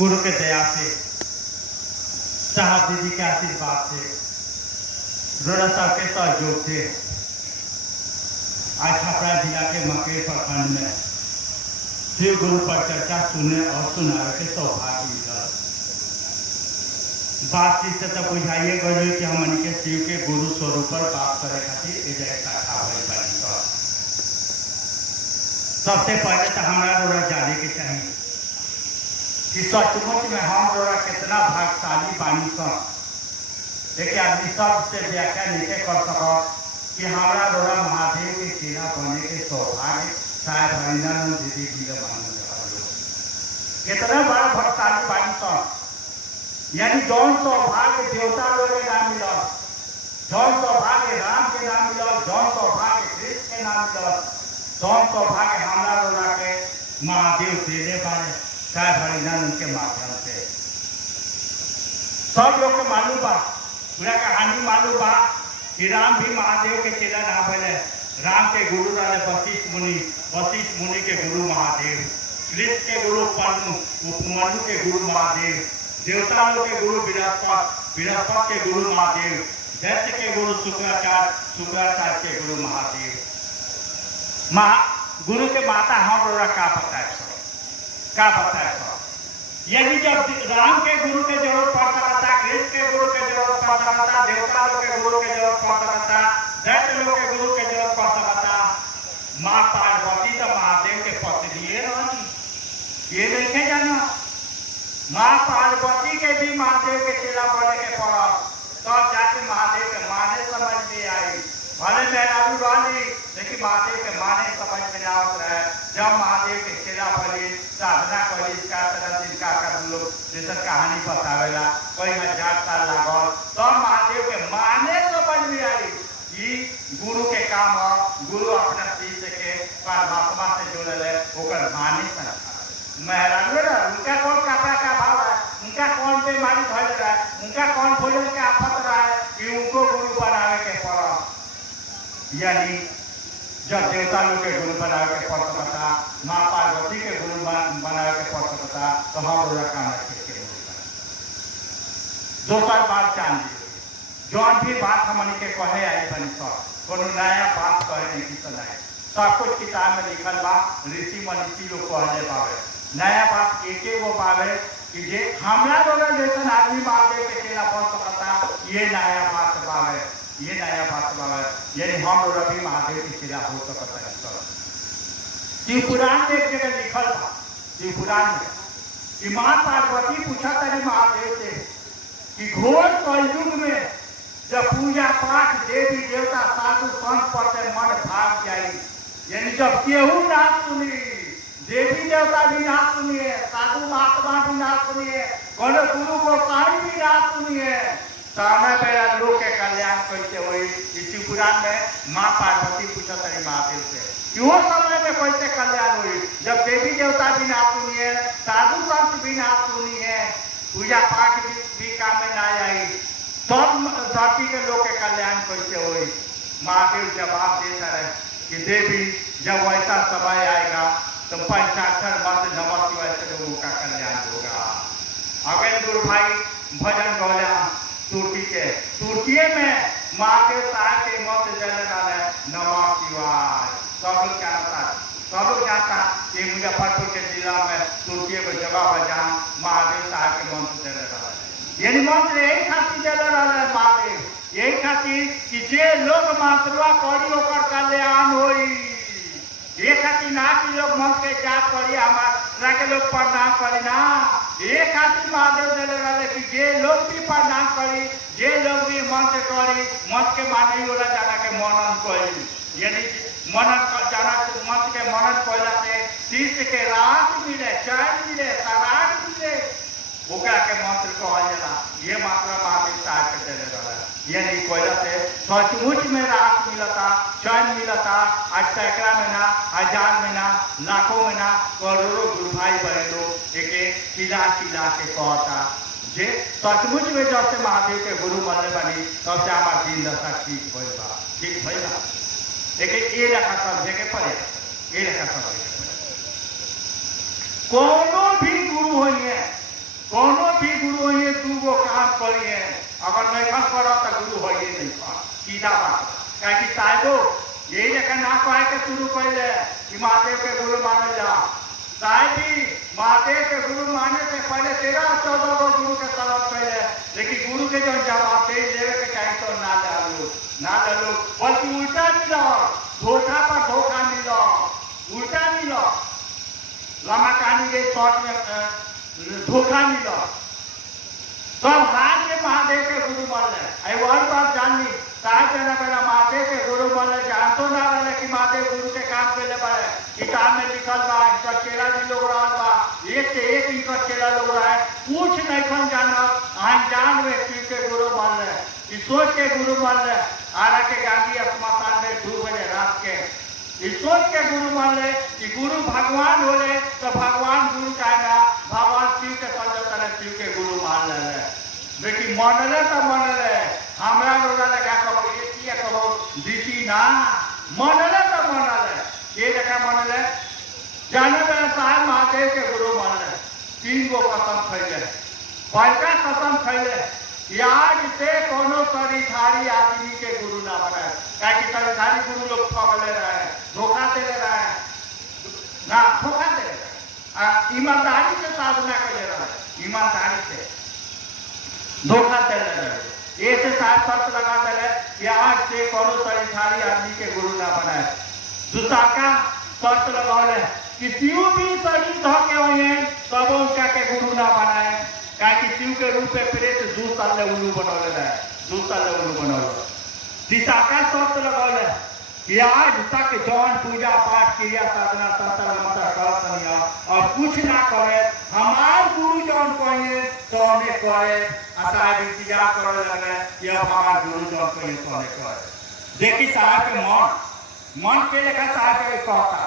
गुरु के दया से, साहब दीदी के आशीर्वाद से, रोड़ा साहब के सहयोग से आज छपरा जिला के मकेर प्रखंड में शिव गुरु पर चर्चा सुनने और सुनाने के सौभाग्य मिला। बातचीत से तो बुझाइए गए कि हम के शिव के गुरु स्वरूप पर बात करे खातिर सबसे पहले तो हमारा रोड़ा जाने के चाहिए कि सचमुच में हम रोड़ा कितना भाग्यशाली बानी सन। एक आदमी सबसे व्याख्या नहीं कर सको कि हमारा रोड़ा महादेव के चेला बने के सौभाग्य शायद हरिंदर दीदी जी का मान कितना बड़ा भाग्यशाली बानी सन। यानी जौन सौभाग्य देवता लोग के नाम मिला, जौन सौभाग्य राम के नाम मिला, जौन सौभाग्य कृष्ण के नाम मिला, जौन सौभाग्य हमारा रोड़ा के महादेव देने पाए शायद हरिजन के माध्यम से। सब लोग को मालूम बा, पूरा कहानी मालूम बा कि राम भी महादेव के चेला ना बने। राम के गुरु रहे वशिष्ठ मुनि के गुरु महादेव, कृष्ण के गुरु उपमन्यु के गुरु महादेव, देवता लोग के गुरु बृहस्पति के गुरु महादेव, दैत्य के गुरु शुक्राचार्य के गुरु महादेव। गुरु के माता हम लोग का पता है सब, क्या पता है सब। यदि जब राम के गुरु के जरूरत पड़ता था, कृष्ण के गुरु के जरूरत पड़ता था, देवता लोग के गुरु के जरूरत पड़ता था, दैत्य लोग के गुरु के जरूरत पड़ता था, माँ पार्वती तो महादेव के पत्नी रही। ये नहीं जाना माँ पार्वती के भी महादेव के चेला बने के पड़ा, तब जाके महादेव के माने समझ में आई। भले मेहरारू वाली लेकिन महादेव के माने समझ में ना रहे। जब महादेव के चेला बने साधना करी, इसका तरह जिनका का लोग जैसे कहानी बतावेला कोई 1000 साल लागल, तब महादेव के माने समझ में आई कि गुरु के काम है। गुरु अपना शिष्य के परमात्मा से जुड़े होकर माने समझ मेहरारू उनका कौन कपड़ा का भाव है, उनका कौन बीमारी धर रहा है, उनका कौन भोजन के आफत रहा है कि उनको गुरु बनावे के पड़ा। यानी जब देवता लोग के गुरु बनावे के पड़ता था, माँ पार्वती के गुरु बनावे के पड़ता था, तो हम लोग काम रखे। दोसर बात जान लीजिए, जौन भी बात हमने के कहे आई बनी सब कोनो नया बात कहे नहीं की सुनाए। सब कुछ किताब में लिखल बा, ऋषि मनीषी लोग कहले बावे। नया बात एक गो पावे कि जे हमरा लोग जैसा आदमी महादेव के चेला बन सकता, ये नया बात पावे, ये नया बात पावे। यानी हम लोग भी महादेव के चेला हो सकता है। शिव पुराण में एक जगह लिखल था, शिव पुराण में कि माँ पार्वती पूछा तरी महादेव से कि घोर कलयुग में जब पूजा पाठ देवी देवता साधु संत पर से मन भाग जाए, यानी जब केहू ना सुनी, देवी देवता भी ना सुनिए, साधु महात्मा भी ना सुनिए, कोनो गुरु गोसाई भी ना सुनिए, समय पहला लोग के कल्याण कैसे हुई। इसी पुराण में माँ पार्वती पूछा तरी महादेव से कि वो समय में कैसे कल्याण हुई जब देवी देवता भी ना सुनिए, साधु संत भी ना सुनिए, पूजा पाठ भी काम में ना आई, तब धरती के लोग के कल्याण कैसे हुई। महादेव जवाब देता रहे कि देवी जब वैसा समय आएगा तो पंचाक्षर मंत्र नमः शिवाय से लोगों का कल्याण होगा। अगर गुरु भाई भजन गौला तुर्की में महादेव साहब के मंत्र जल नमः शिवाय। सब लोग जानता कि मुजफ्फरपुर के जिला में तुर्की को जगह पर जहाँ महादेव साहब के मंत्र जल रहा है। यानी मंत्र यही खातिर जल रहा है महादेव, यही खातिर कि जे लोग मंत्रवा करी ओकर कल्याण होई। ये खातिर ना कि लोग मंत्र के जाप करी, हमारा के लोग प्रणाम करी ना, ये खातिर महादेव दे रहे कि जे लोग भी प्रणाम करी, जे लोग भी मंत्र करी, मंत्र के माने होला जाना के मनन करी। यानी मनन जाना मंत्र के मनन कइला से शिष्य के राहत मिले, चैन मिले, सराहत मिले, ओकरा के मंत्र कहल जाला। ये मात्रा महादेव साहब के दे रहा है। यानी कोयला से सचमुच में राहत मिलता, चैन मिलता। आज सैकड़ा में ना, 1000 में ना, लाखों में ना, करोड़ों गुरु भाई बहन लोग एक चिल्ला चिल्ला के कहता जे सचमुच में जब से महादेव के गुरु बनने बनी तब से हमारा दिन दशा ठीक भइल बा। एक ये रखा समझे के पड़े, ये रखा समझे के पड़े। कोनो भी गुरु होइए कोनो भी गुरु ये दूगो काम करिए अगर नहीं करो तो गुरु हो ये नहीं सीधा बात कहीं साहेबो यही लेकर ना कहे के शुरू कर ले कि महादेव के गुरु माने जा साहेब भी महादेव के गुरु माने से पहले 13-14 गो गुरु के सलाह पहले लेकिन गुरु के जो जवाब दे देवे के चाहिए तो ना ले लो बल्कि उल्टा मिलो धोखा पर धोखा मिलो उल्टा मिलो लम्बा कहानी के शॉर्ट में धोखा मिलो तब हाथ के महादेव के गुरु मान ले और बात जान ली साहब कहना पहला महादेव के गुरु मान ले जान तो ना रहे कि महादेव गुरु के काम के लिए बड़े किताब में लिखल बा इनका चेला भी लोग रहा बा एक से एक इनका चेला लोग रहा है कुछ नहीं खन जाना अनजान व्यक्ति के गुरु मान ले इस सोच के गुरु मान ले आरा के गांधी स्मशान में 2 बजे रात के इस सोच के गुरु मान ले कि गुरु भगवान हो ले तो भगवान गुरु कहेगा भगवान शिव के संजय तरह शिव के गुरु मान ले लेकिन मनले तो मनले हमरा रोजा लगा कहो ये किया कहो दीदी ना मनले तो मनले ये लगा मनले जाने में साहब महादेव के गुरु मनले 3 गो कसम खैले पहला कसम खैले याद से कोनो सरीधारी आदमी के गुरु ना बनाए काहे कि सरीधारी गुरु लोग ठगले रहे धोखा दे रहे ना धोखा दे ईमानदारी से साधना कर रहे ईमानदारी से धोखा दे रहे ऐसे साथ शर्त लगा दे कि आज से कोनो सरीधारी आदमी के गुरु ना बनाए दूसरा का शर्त लगा कि शिव भी शरीर धो के हुए तब उनका के गुरु ना बनाए काहे कि शिव के रूप में प्रेत 2 साल ले उल्लू बनौले रहे 2 साल ले उल्लू बनौले तीसरा का शर्त लगौले कि आज तक जौन पूजा पाठ क्रिया साधना तंत्र मंत्र करत नहीं और कुछ ना करे हमार गुरु जौन कहे तो हमें करे असाय इंतजार करे लगे ये हमार गुरु जौन कहे तो हमें करे देखी साहब के मन के लेखा साहब के कहता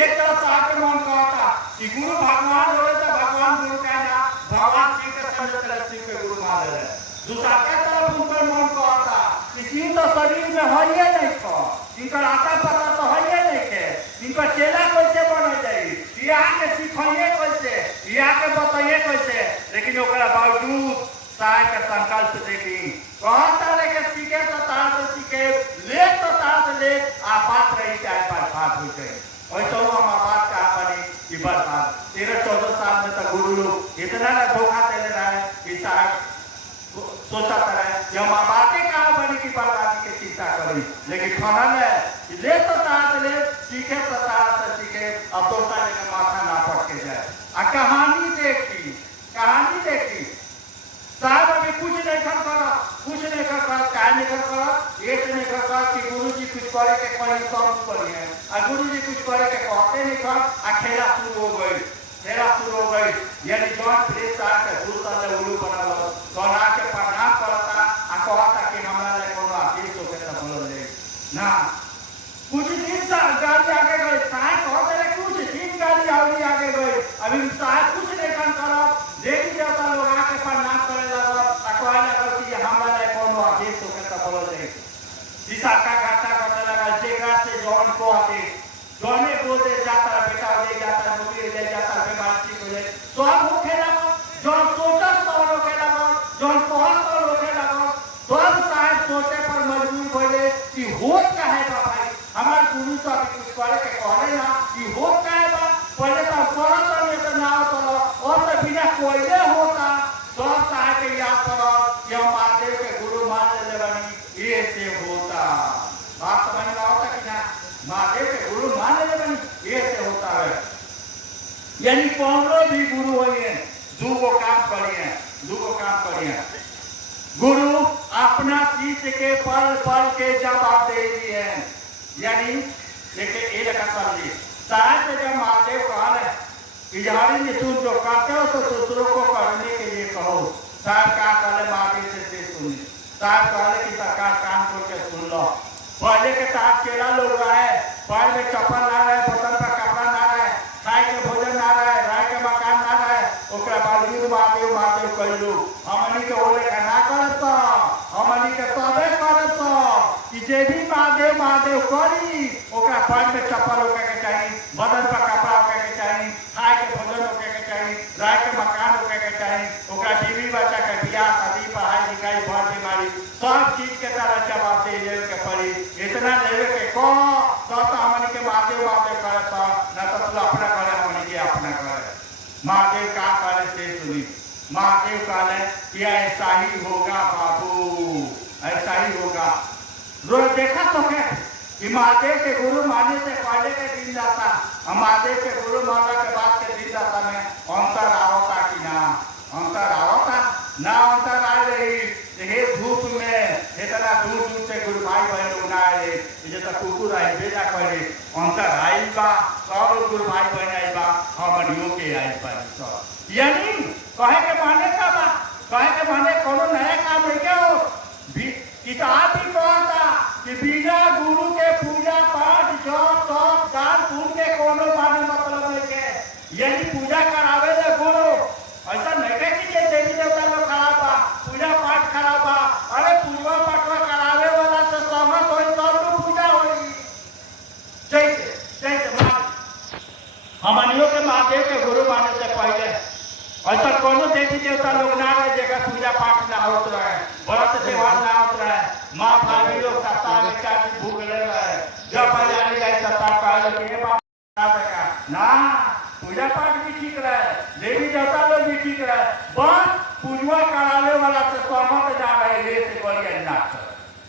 एक तरफ साहब के मन कहता कि गुरु भगवान हो तो भगवान गुरु कहना भगवान शिव के संजय शिव के गुरु मान ले दूसरा के तरफ उनका मन कहता कि शिव तो शरीर में है ही नहीं था इनका आता पता तो है ही नहीं के इनका चेला कैसे बन जाए यहाँ के सिखाइए कैसे यहाँ के बताइए कैसे लेकिन ओकरा बावजूद साहब के संकल्प देखी कहता ले के सीखे तो तार से सीखे ले तो तार से ले आपात रही चाहे बर्बाद हो जाए ऐसा हम आपात का बनी कि बर्बाद 13-14 साल में तो गुरु लोग इतना ना धोखा दे रहा है कि साहब सोचा है कि हम आबादी कहाँ बनी की बर्बादी की चिंता करी लेकिन खाना में ले तो तार ले सीखे तो तार से सीखे अब दोस्ता लेकर माथा ना पट के जाए कहानी देखी साहब अभी कुछ नहीं कर क्या नहीं कर एक नहीं कर कि गुरु जी कुछ करे के कहीं कम करिए और गुरु जी कुछ करे के कहते नहीं कर खेला शुरू हो गई यानी जौन प्रेस साहब के 2 साल ले उल्लू बना लो तो के प्रणाम करता कहता कि हमारा ले कोनो आदेश हो के तो बोल ले ना कुछ दिन से गाड़ी आगे गए साहब कहते रहे कुछ दिन गाड़ी आगे गई अभी साहब कुछ नहीं करो देवी देवता लोग आके प्रणाम करे लगा कहने लगा कि हमारा ले कोनो आदेश हो के तो बोल ले दिशा का घाटा करने लगा जेगा से जौन को आदेश जौने बोलते जाता बेटा ले जाता नौकरी ले जाता बीमार ठीक हो जाए सब होके लगा जौन सोचत तो होके लगा जौन कहत तो होके लगा सब साहब सोचे पर मजबूर बोले कि होत का है भाई हमार गुरु तो अभी कुछ करे के कहले ना कि होत का है बा पहले तो करत नहीं तो ना तो और तो बिना कोयले होता सब साहब के याद करो कि हम महादेव के गुरु मान ले बनी ये से होता बात समझ में आता कि ना महादेव के गुरु मान ले बनी ये से होता है यानी 15 भी गुरु हुए 2 गो काम करिए गुरु अपना शिष्य के पल के जवाब दे दिए यानी लेकिन ये लगा समझिए साहब से जब महादेव कहा है कि यारी तुम जो करते हो तो दूसरों को करने के लिए कहो साहब क्या कहले महादेव से सुनी साहब कहले कि सरकार कान खोल के सुन लो पहले के साथ चेला लोग रहे पैर में चप्पल ना रहे बदन पर कपड़ा ना रहे खाए के भोजन ना रहे रहे के मकान ना रहे ओकरा बावजूद महादेव कई लोग हमनी के बोले का ना करत हमनी के तबे करत कि जे भी महादेव करी ओकरा पैर में चप्पल होके के चाहिए बदन पर कपड़ा होके के चाहिए खाए के भोजन होके के चाहिए रहे के मकान होके के चाहिए महादेव का करे से सुनी। महादेव कहले कि ऐसा ही होगा बाबू, ऐसा ही होगा। रोज देखा तो क्या कि महादेव के गुरु मानने से पहले के दिन जाता और महादेव के गुरु मानने के बाद के दिन जाता में अंतर आवता कि ना अंतर आवता ना अंतर आ रही। हे धूप में इतना दूर दूर से गुरु भाई बहन लोग ना आए जैसा कुकुर आई बेटा करे अंतर आई बा सब गुरु भाई बहन आई बा हमनियों के आई बा सब। यानी कहे के माने का बा, कहे के माने कोनो नया काम नहीं क्या हो। किताब ही कहता कि बिना गुरु के पूजा पाठ जप तप दान पुण्य के कोनो माने मतलब नहीं के। यदि पूजा करावे ले गुरु ऐसा नहीं है कि देवी देवता लोग खराब बा पूजा पाठ खराब बा। अरे पूजा पाठ करावे वाला से सहमत हो तब तो पूजा होगी। जैसे जैसे हमनियों के महादेव के गुरु माने से पहले ऐसा कोनो देवी देवता लोग ना रहे जगह पूजा पाठ ना होत रहे, व्रत त्योहार ना होत रहे। माँ भाभी लोग सप्ताह में 4 दिन भूख ले रहे, जब बजाने जाए सप्ताह पहले के बाप ना पूजा पाठ भी ठीक रहे, देवी देवता लोग भी ठीक रहे। बस पूजा कराने वाला से सहमत ना रहे ये से बढ़िया ना।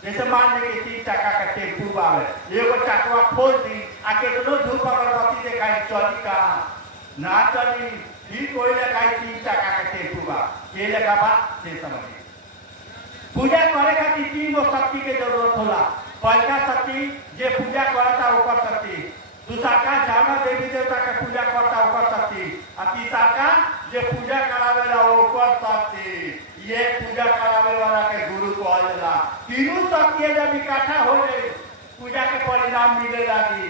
जैसे मान ली कि 3 चक्का का टेम्पू आवे, एगो चकवा खोल दी आ केतनो धूप अगरबत्ती दिखाई चली का ना चली। ठीक कोई लगाई 3 चक्का का टेम्पू बा ये लगा बा से समझिए। पूजा करे खातिर 3 गो शक्ति के जरूरत होला। पहला शक्ति जे पूजा करता ओकर शक्ति, दूसरा का जाना देवी देवता के पूजा करता ओकर शक्ति, और तीसरा का जे पूजा करावे ला ओकर शक्ति। ये पूजा करावे वाला के गुरु कहल जाला। तीनों शक्ति जब इकट्ठा हो जाए पूजा के परिणाम मिले लागी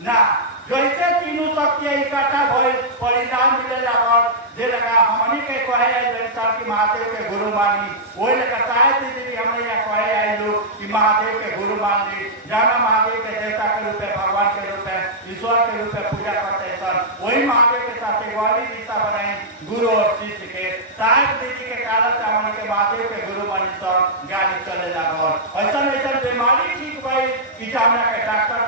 ना। जैसे तीनों शक्ति इकट्ठा भइल परिणाम मिले लागल जे लगा हमनी के कहे जैसा कि महादेव के गुरु मानी वही लगा शायद दीदी हमने यहाँ कहे आई लोग कि महादेव के गुरु मान ली जाना महादेव के देवता के रूप में भगवान के रूप में ईश्वर के रूप में पूजा करते सर वही महादेव के साथ वाली रिश्ता बनाई गुरु और शिष्य के। शायद दीदी के कारण से हमने के महादेव के गुरु मानी सर गाड़ी चले लागल। ऐसा ऐसा बीमारी ठीक भई कि जाना के डॉक्टर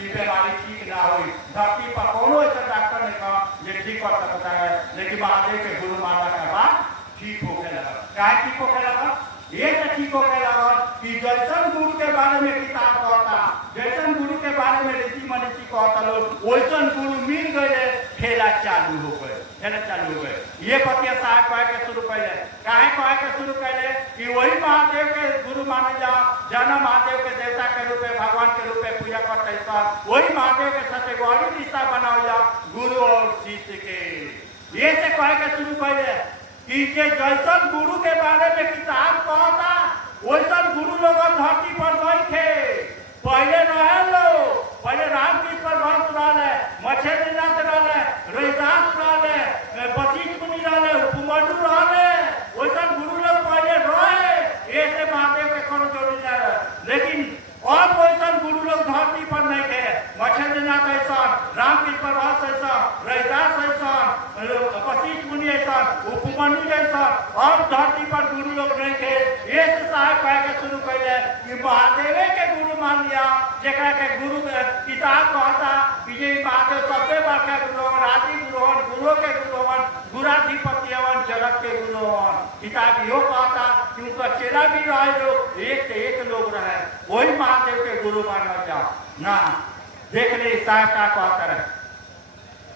बीमारी ठीक ना हुई। धरती पर कोनो ऐसा डॉक्टर ने कहा ये ठीक कर सकता है, लेकिन महादेव के गुरु मानने के बाद ठीक होके लगा। क्या ठीक होके लगा? ये तो ठीक होके लगा कि जैसन गुरु के बारे में किताब कहता, जैसन गुरु के बारे में ऋषि मनीषी कहता लोग वैसन गुरु मिल गए, खेला चालू हो गए, खेला चालू हो गए। ये पतिया साहब कहे के शुरू कैले, काहे कहे के शुरू कैले कि वही महादेव के गुरु माने जाओ, जाना महादेव के देवता के रूप में भगवान के रूप में पूजा करते सर वही महादेव के साथ गौरी रिश्ता बनाओ जाओ गुरु और शिष्य के। ये से कहे के शुरू कैले कि जैसन गुरु के बारे में किताब कहता वैसन गुरु लोग धरती पर नहीं थे। पहले रहे लोग, पहले रामकृष्ण परमहंस रहे, मच्छेंद्रनाथ रहे, रविदास रहे, वशिष्ठ मुनि रहे, उपमन्यु रहे, वैसन गुरु लोग पहले रहे। ऐसे महादेव के कोनो जरूरी नहीं रहे। लेकिन और वैसन गुरु लोग धरती पर नहीं थे। मच्छेंद्रनाथ ऐसा, रामकृष्ण परमहंस ऐसा, रविदास ऐसा, वशिष्ठ मुनि ऐसा, उपमन्यु जैसा और धरती पर गुरु लोग नहीं थे। ये साहब कह के शुरू कैले कि महादेव के गुरु मान लिया जरा के गुरु किताब कहता कि ये महादेव सबसे बड़का गुरु आदि गुरु गुरु के गुरु गुराधिपति हवन जगत के गुरु किताब यो कहता कि उनका चेला भी रहे लोग एक से एक लोग रहे वही महादेव के गुरु माना जाओ ना। देख ले साहब का कहता रहे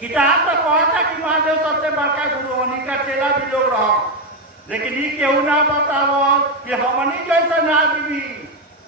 किताब तो कहता कि महादेव सबसे बड़का गुरु होनी का चेला भी लोग रहो, लेकिन ये केहू ना बताओ कि हमनी जैसे ना दीदी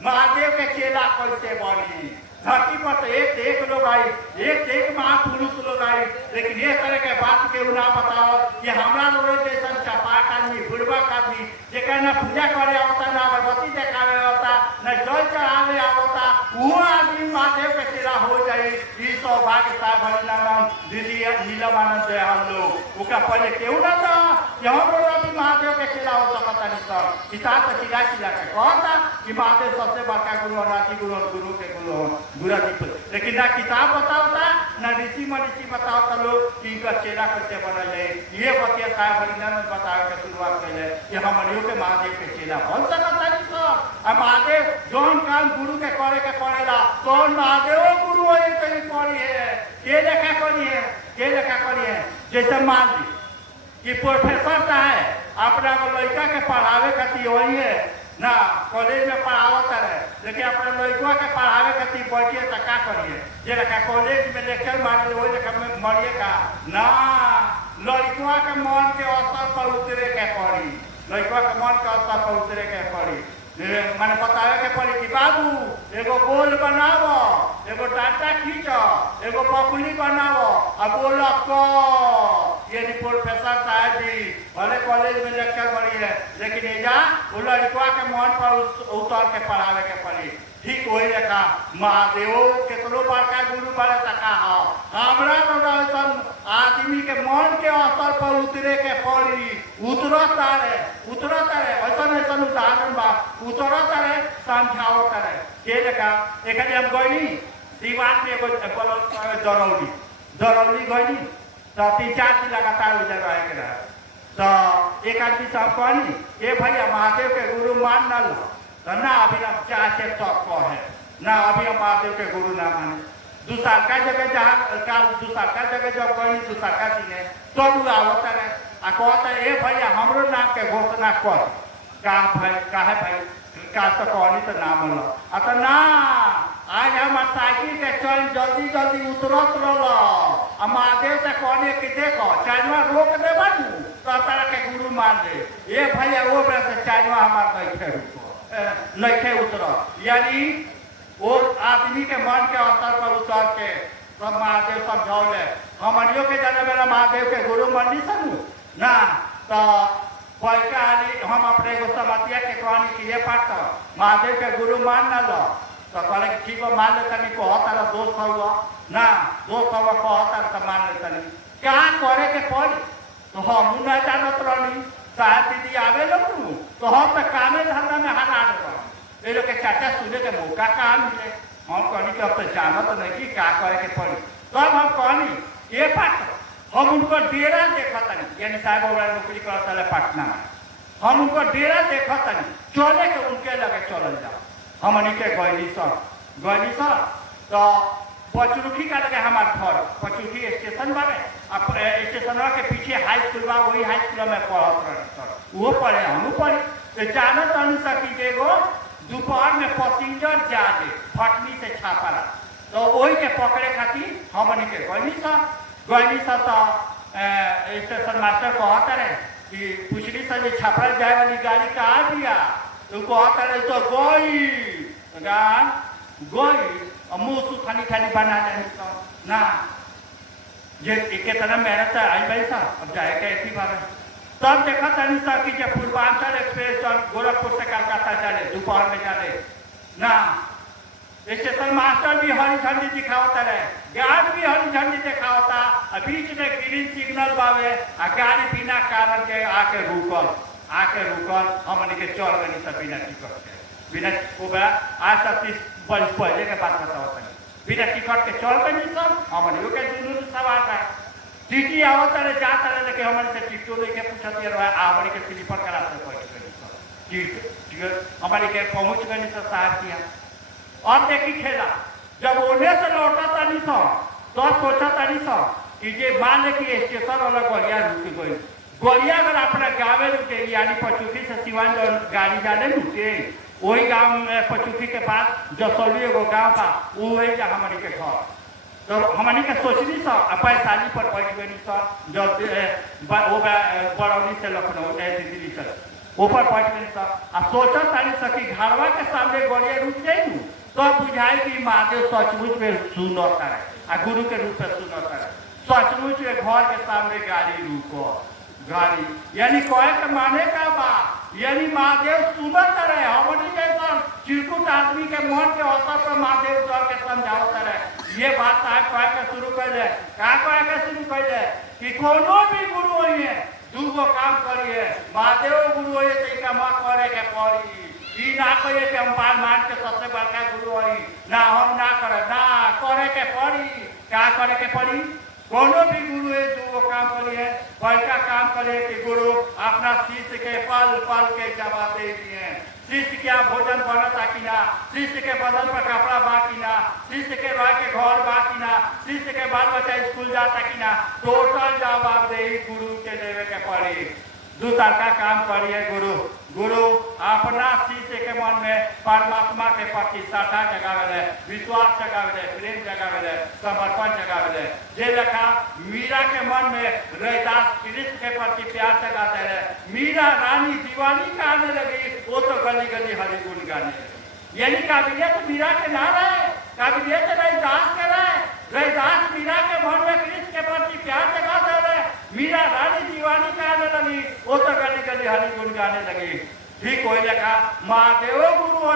महादेव के चेला कैसे बनी। धरती पर तो एक से एक लोग आई, एक से एक महापुरुष लोग आई, लेकिन ये तरह के बात केहू ना बताओ कि हमारा लोग जैसा चपाट आदमी बुढ़बक आदमी जेकर न पूजा करे आवता न अगरबत्ती देखावे आवता न जल चढ़ावे आवता वो आदमी महादेव के चेला हो जाए। ई सौभाग्य साहब हरिनारायण दीदी नीलमानंद है हम लोग उसका पहले केहू ना था कि हम लोग अभी महादेव के चेला हो सकता नहीं सर। किताब तो चिला चिला के कहता कि महादेव सबसे बड़का गुरु नाती गुरु गुरु के गुरु गुरु, लेकिन ना किताब बताता ना ऋषि मनीषी बताता लोग कि इनका चेला कैसे बनल है। ये बतिया साहब हरिनारायण बतावे के शुरुआत कैले कि हमनियों के महादेव के चेला बन सकता नहीं सर। अब महादेव जौन काम गुरु के करे के पड़ेला कौन महादेव गुरु है कहीं पड़ी है के लेखा करिए, के लेखा करिए। जैसे मान ली कि प्रोफेसर साहब अपना लड़का के पढ़ावे खातिर वही है ना कॉलेज में पढ़ावत रहे, लेकिन अपने लड़का के पढ़ावे खातिर बैठिए तो क्या करिए, जे लेखा कॉलेज में लेक्चर मारे वही लेखा में मरिए का ना, लड़का के मन के असर पर उतरे के पड़ी, लड़का के मन के असर पर उतरे के पड़ी। मैंने बतावे के पड़ी कि बाबू एगो गोल बनावो, एगो डाटा खींचो, एगो पकुली बनावो, अब बोलो को ये प्रोफेसर साहब जी भले कॉलेज में लेक्चर पढ़ी है, लेकिन एजा वो लड़का के मन पर उतर के पढ़ावे के पड़ी। ठीक वही लेखा महादेव कितनो बड़का गुरु बड़े तका हो, हमरा आदमी के मन के असर पर उतरे के पड़ी, उतरता रहे ऐसा ऐसा उदाहरण बा, उतरता रहे समझाओ करे के लेखा। एक हम गई दीवार में एगो दरौली गई तो 3-4 दिन लगातार उधर रहे के रहे, तो एक आदमी सब कहनी ए भैया महादेव के गुरु मान न लो, तो ना अभी हम चाहे तक है ना, अभी हम महादेव के गुरु ना माने। दूसरा का जगह जहाँ दूसरा का जगह जब गई दूसरा का दिन है तो आवता रहे आ कहता है ए भैया हमरो नाम के घोषणा कर, का भाई का तो कहनी तो नाम लो तो ना, आज हम साइकिल के चल जल्दी जल्दी उतरत रहो, महादेव से कहने कि देखो चाइना रोक दे बनू तो तारा के गुरु मान दे, ये भैया वो से चाइना हमारे नहीं थे उतर, यानी वो आदमी के मन के असर पर उतर के सब महादेव समझौले। हमनियों के जाने मेरा महादेव के गुरु मंडी सनू ना, तो पैसा हम अपने एगो समतिया के कहनी कि ये पाठ महादेव के गुरु मान न लो, तो कहले कि ठीक है मान लेता नहीं, कहता दोस्त हुआ ना, दोस्त हुआ कहता तो मान लेता नहीं, क्या करे के पड़ी तो हम न जानत रही, साहब दीदी आवे लोग तो हम तो कामे धंधा में हटा दे, ये लोग के चाचा सुने के मौका कहाँ मिले, हम कहनी कि अब तो जानत नहीं कि क्या करे के पड़ी। तब हम कहनी ये पाठ हम उनको डेरा देखा तनी, यानी साहब वाला नौकरी करता है पटना में, हम उनको डेरा देखा तनी चले के उनके लगे चल जाओ, हमनी के गैली सर तो पचरुखी का लगे हमारे घर पचरुखी स्टेशन बारे, स्टेशन के पीछे हाई स्कूल बा, वही हाई स्कूल में पढ़त रहे सर, वो पढ़े हम पढ़े तो जानत नहीं सकी एगो दोपहर में पैसेंजर जाजे फटनी से छापरा, तो वही के पकड़े खातिर हमनी के गैली सर तो स्टेशन मास्टर कहता रहे कि पूछली सर छपरा जाए वाली गाड़ी कहाँ दिया, तो कहता रहे तो गई मुँह सु खानी बना रहे ना, जे एक तरह मेहनत आई भाई साहब अब जाएगा ऐसी बात है। तब देखा तनी सर कि जब पूर्वांचल एक्सप्रेस गोरखपुर से कलकत्ता चले दोपहर में चले ना, स्टेशन मास्टर भी हरी झंडी दिखावता रहे, गार्ड भी हरी झंडी दिखावता, बीच में ग्रीन सिग्नल बावे आ गाड़ी बिना कारण के आके रुकल हमने के चल गई सब बिना टिकट के, बिना आज 30 वर्ष पहले के बात बताओ, बिना टिकट के चल गई सब हमने के जुनून सवार था, टीटी आवता रहे जाता रहे, लेकिन हमने से टिकटों लेके पूछती रहे हमने के स्लीपर करा हमारे के पहुँच गई सब साहब किया। और देखी खेला जब ओने से लौटा तानी सौ तो सोचा तानी सौ कि जे मान ले कि स्टेशन वाला गोलिया रुक गई, गोलिया अगर अपना गाँव रुके यानी पचुकी से सिवान गाड़ी जाने रुके, वही गांव में पचुकी के बाद जसौली एगो गाँव बा वही जा हमारी के घर, तो हमारी के सोचनी सौ वैशाली पर बैठ गई सौ जब वो बरौनी से लखनऊ दिल्ली से ऊपर बैठ गई सौ आ सोचा तानी सौ कि घरवा के सामने गोलिया रुक जाए तो बुझाए कि महादेव सचमुच में सुनता है आ गुरु के रूप में सुनता है, सचमुच में घर के सामने गाड़ी रुको गाड़ी, यानी कहे के माने का बा यानी महादेव सुनत रहे, हमनी जैसा चिरकुट आदमी के मन के असर पर महादेव चल के समझावत रहे। ये बात साहब कहे के शुरू कैले, क्या कहे के शुरू कैले कि कोनो भी गुरु होइए दूगो काम करिए, महादेव गुरु होइए तो काम करे के पड़ी, ई ना कहिए कि हम बार मान के सबसे बड़का गुरु हई ना, हम ना करे ना करे के पड़ी, क्या करे के पड़ी कोनो भी गुरु है जो काम करिए, पहला काम करे कि गुरु अपना शिष्य के पल पल के जवाब दे दिए। शिष्य क्या भोजन बनता कि ना, शिष्य के बदन पर कपड़ा बा कि ना, शिष्य के रह के घर बा कि ना, शिष्य के बाल बच्चा स्कूल जाता कि ना, टोटल जवाब दे गुरु के देवे के पड़ी। दूसरा का काम करिए गुरु अपना शिष्य के मन में परमात्मा के प्रति श्रद्धा जगावे, विश्वास जगावे, प्रेम जगावे, समर्पण जगावे। जे लखा मीरा के मन में रैदास कृष्ण के प्रति प्यार जगाते रहे, मीरा रानी दीवानी गाने लगी, वो तो गली गली हरि गुण गाने लगी। यानी काबिलियत मीरा के ना रहे, काबिलियत रैदास के रहे। रैदास मीरा के मन में कृष्ण के प्रति प्यार जगाते रहे, मीरा रानी दीवानी गाने लगी, वो तो गली गली हरि गुण गाने लगी। ठीक हो लगा महादेव गुरु हो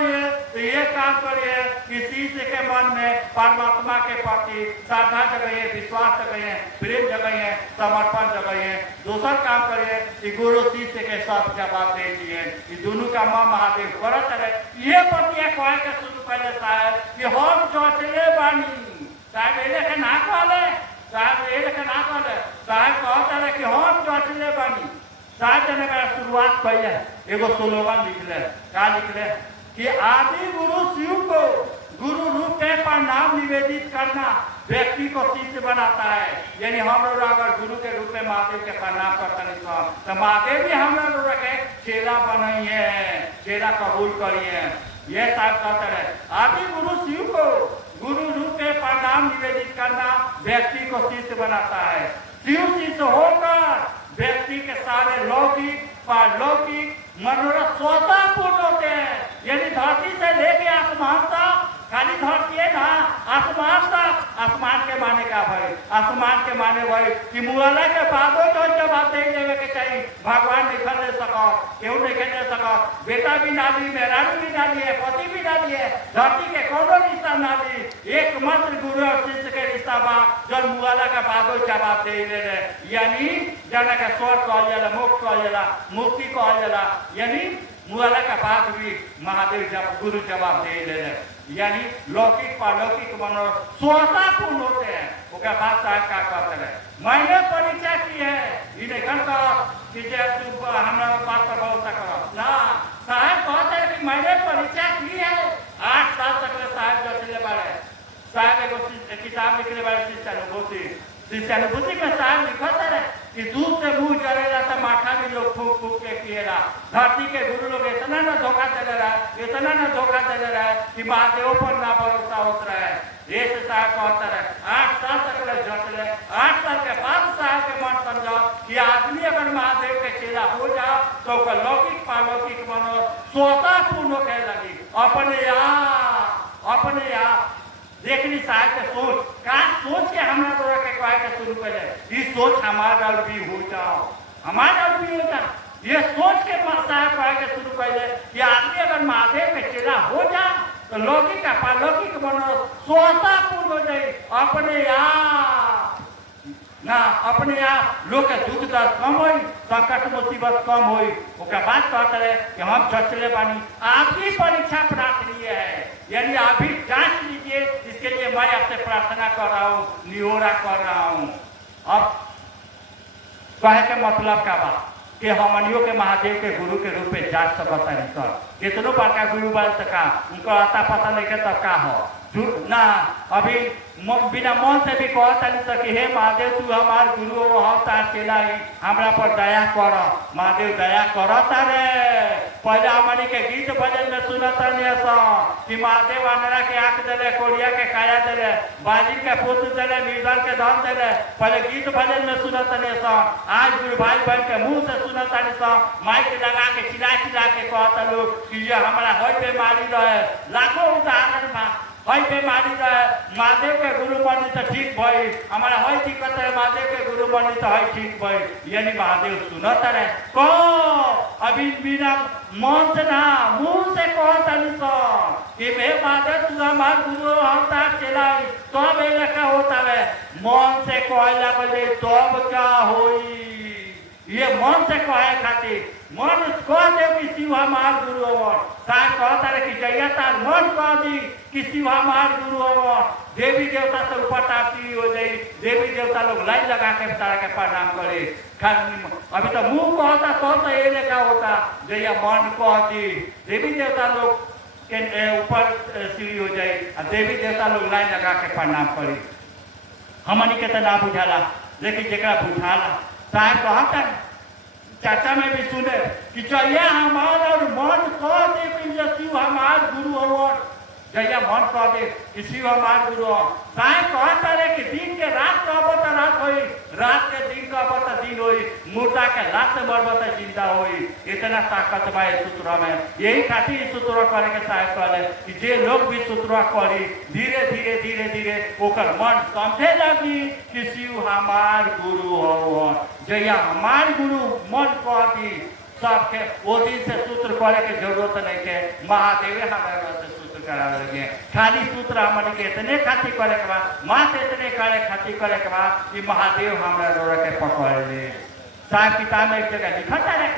तो ये काम करिए कि शिष्य के मन में परमात्मा के प्रति श्रद्धा जगाइए, विश्वास जगाइए, प्रेम जगाइए, समर्पण जगाइए। दूसरा काम करिए कि गुरु शिष्य के सब जवाब दे दिए। ये दोनों का माँ महादेव करत रहे। ये बतिया कहे के शुरू पहले साहब कि हम चौचले बानी साहब एले के ना कहले, साहब एले के ना कहले, साहब कहता रहे कि हम चौचले बानी। साहब जने का शुरुआत कैले एगो स्लोगन लिखले, क्या लिखले कि आदि गुरु शिव को गुरु रूप में प्रणाम निवेदित करना व्यक्ति को शिष्य बनाता है। यानी हम लोग अगर गुरु के रूप में महादेव के प्रणाम करते हैं तो महादेव भी हम लोग के चेला बनाइए, चेला कबूल करिए। ये साहब कहते हैं आदि गुरु शिव को गुरु रूप में प्रणाम निवेदित करना व्यक्ति को शिष्य बनाता है। शिव शिष्य होकर व्यक्ति के सारे लौकिक पारलौकिक मनोरथ स्वतः पूर्ण होते हैं। यानी धरती से लेके आसमान तक, खाली धरती है ना, आसमान तक। आसमान के माने का भाई, आसमान के माने भाई कि मुआला के बादो जो जवाब दे देवे के चाहिए। भगवान निकल दे सको, क्यों नहीं दे सको, बेटा भी ना ली, मेहरारू भी ना लिए, पति भी ना लिए, धरती के कोनो रिश्ता ना ली। एकमात्र गुरु और शिष्य के रिश्ता बा जो मुआला के बादो जवाब दे रहे। यानी जना के स्वर्ग कहल जाला, मोक्ष कहल जाला, मुक्ति कहल जाला। यानी मुआला का बात भी महादेव जब गुरु जवाब दे रहे। यानी लौकिक पारलौकिक मनोरथ स्वतः पूर्ण होते हैं। उसके बाद साहब क्या कहते हैं मैंने परीक्षा की है, इन्हें घंटा कि तू हमारा बात पर भरोसा करो ना। साहब कहते हैं कि मैंने परीक्षा की है। 8 साल तक साहब जो चले बारे साहब एगो किताब लिखने वाले शिष्यानुभूति में साहब लिखता है कि दूध से मुंह जरेला तो माथा भी लोग फूक फूक के पिएला। धरती के गुरु लोग इतना ना धोखा दे रहा है, इतना ना धोखा दे रहा है कि महादेव पर ना भरोसा होता है। ये साहब कहता है 8 साल तक जटले, 8 साल के बाद साहब के मन समझो कि आदमी अगर महादेव के चेला हो जाओ तो लौकिक पालौकिक मनोरथ स्वतः पूर्ण होने लगी। अपने आप देखनी साहब के सोच का सोच के हमारा तोरा के कहे के शुरू कर ये सोच हमारा भी हो जाओ, हमारा भी हो जाओ। ये सोच के साहब कहे के शुरू कर कि आदमी अगर महादेव के चेला हो जाए तो लौकिक का पालौकिक मनोरथ स्वतः पूर्ण हो जाए। अपने आप लोग के दुख दर्द कम हो, संकट मुसीबत कम हो। बाद कहते रहे कि हम चचले बानी, आपकी परीक्षा प्रार्थनीय है। यानी आप भी जांच लीजिए। इसके लिए मैं आपसे प्रार्थना कर रहा हूँ, निहोरा कर रहा हूँ। अब कहे के मतलब का बात कि हमनियों के महादेव के गुरु के रूप में जांच सकता है सर। कितनों बार का गुरु बाल तका उनको आता पता लेके तब का हो ना। अभी बिना मन से भी कहता नहीं सकी हे महादेव तू हमार गुरु हो, हम तार चेला ही, हमरा पर दया कर। महादेव दया करता रे। पहले हमारी के गीत भजन में सुनता नहीं कि महादेव अंधरा के आंख दे, कोरिया के काया दे, बाजी के पुत्र दे, मीरदल के धन दे। पहले गीत भजन में सुनता नहीं। आज गुरु भाई बहन के मुंह से सुनता नहीं, माइक लगा के चिल्ला चिल्ला के कहता लोग कि ये हमारा हई बीमारी रहे। लाखों उदाहरण हई बीमारी रहे, महादेव के गुरु बनी तो ठीक भई, हमारा हई दिक्कत है, महादेव के गुरु बनी तो हई ठीक भई। यानी महादेव सुनत रहे को अभी बिना मन से ना मुंह से कहता नहीं कि हे महादेव तू हमार गुरु हम तार चेला तब ये का होता है। मन से कहला बोले तब क्या होई। ये मन से कहे खातिर मन कह दे कि शिव हमार गुरु हो। साहब कहता रहे कि जैया तार मन कह दी कि शिव हमार गुरु हो, देवी देवता से ऊपर ताप्ती हो जाए, देवी देवता लोग लाइन लगा के तारा के प्रणाम करे। अभी तो मुंह कहता तो ये लेखा होता जैया मन कहती देवी देवता लोग के ऊपर सीढ़ी हो जाए और देवी देवता लोग लाइन लगा के प्रणाम करे। हमनी के तो ना बुझाला, लेकिन जरा बुझाला साहब कहता चर्चा में भी सुने कि जैया हमार और मन कह दे कि शिव हमार गुरु हो, जैया मन कह दे कि शिव हमार गुरु हो। साहब कहता रहे कि दिन के रात कहब तो रात होई, रात के दिन कहब तो दिन होई, मुर्दा के लात से मरब तो जिंदा होई। इतना ताकत बा सूत्र में, यही खातिर सूत्र करे के साहब कहले कि जे लोग भी सूत्र करी धीरे धीरे धीरे धीरे ओकर मन समझे लगी कि शिव हमार गुरु हो। जैया हमार गुरु मन कह दी सबके वो दिन से सूत्र करे के जरूरत नहीं के महादेवे हमारे से सूत्र करा लगे। खाली सूत्र हमने के इतने खातिर करे के बाद माँ से इतने करे खातिर करे के बाद कि महादेव हमारे रोड के पकड़ ले। साहब किताब में एक जगह लिखा है